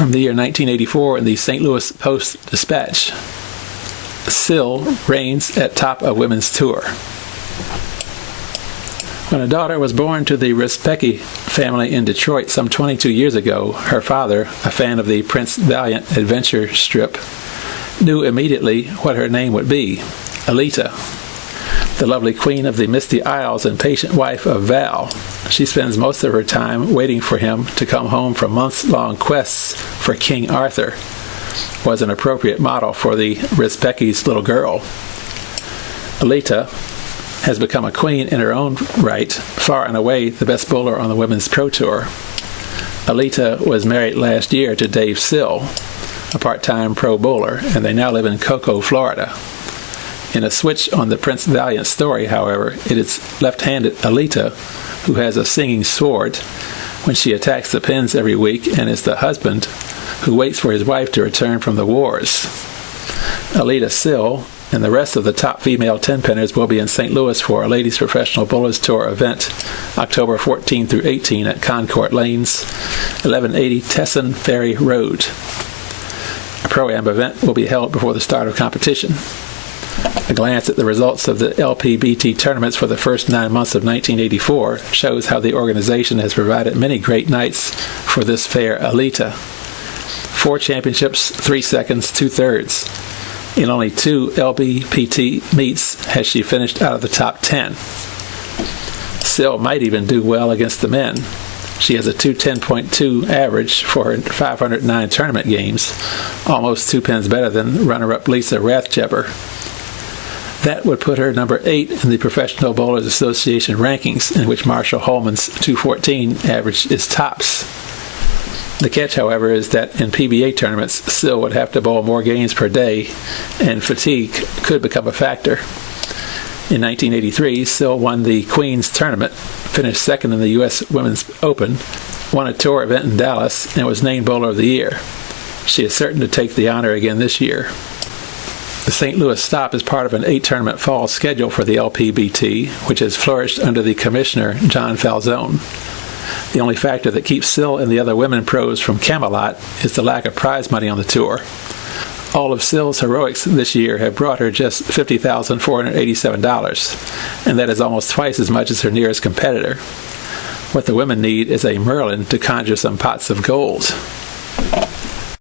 From the year 1984 in the St. Louis Post-Dispatch. Sill reigns at top of women's tour. When a daughter was born to the Rispecki family in Detroit some 22 years ago, her father, a fan of the Prince Valiant adventure strip, knew immediately what her name would be, Alita, the lovely queen of the Misty Isles and patient wife of Val. She spends most of her time waiting for him to come home from months-long quests for King Arthur, was an appropriate model for the Rispecki's little girl. Alita has become a queen in her own right, far and away the best bowler on the Women's Pro Tour. Alita was married last year to Dave Sill, a part-time pro bowler, and they now live in Cocoa, Florida. In a switch on the Prince Valiant story, however, it is left-handed Alita who has a singing sword when she attacks the pins every week and is the husband who waits for his wife to return from the wars. Alita Sill and the rest of the top female 10-pinners will be in St. Louis for a Ladies Professional Bowlers Tour event October 14 through 18 at Concord Lanes, 1180 Tesson Ferry Road. A Pro-Am event will be held before the start of competition. A glance at the results of the LPBT tournaments for the first 9 months of 1984 shows how the organization has provided many great nights for this fair Alita. 4 championships, 3 seconds, 2 thirds. In only 2 LBPT meets has she finished out of the top 10. Sill might even do well against the men. She has a 210.2 average for her 509 tournament games, almost 2 pins better than runner-up Lisa Rathjebber. That would put her number 8 in the Professional Bowlers Association rankings, in which Marshall Holman's 214 average is tops. The catch, however, is that in PBA tournaments, Sill would have to bowl more games per day, and fatigue could become a factor. In 1983, Sill won the Queen's Tournament, finished second in the U.S. Women's Open, won a tour event in Dallas, and was named Bowler of the Year. She is certain to take the honor again this year. The St. Louis stop is part of an 8-tournament fall schedule for the LPBT, which has flourished under the commissioner, John Falzone. The only factor that keeps Sill and the other women pros from Camelot is the lack of prize money on the tour. All of Sill's heroics this year have brought her just $50,487, and that is almost twice as much as her nearest competitor. What the women need is a Merlin to conjure some pots of gold.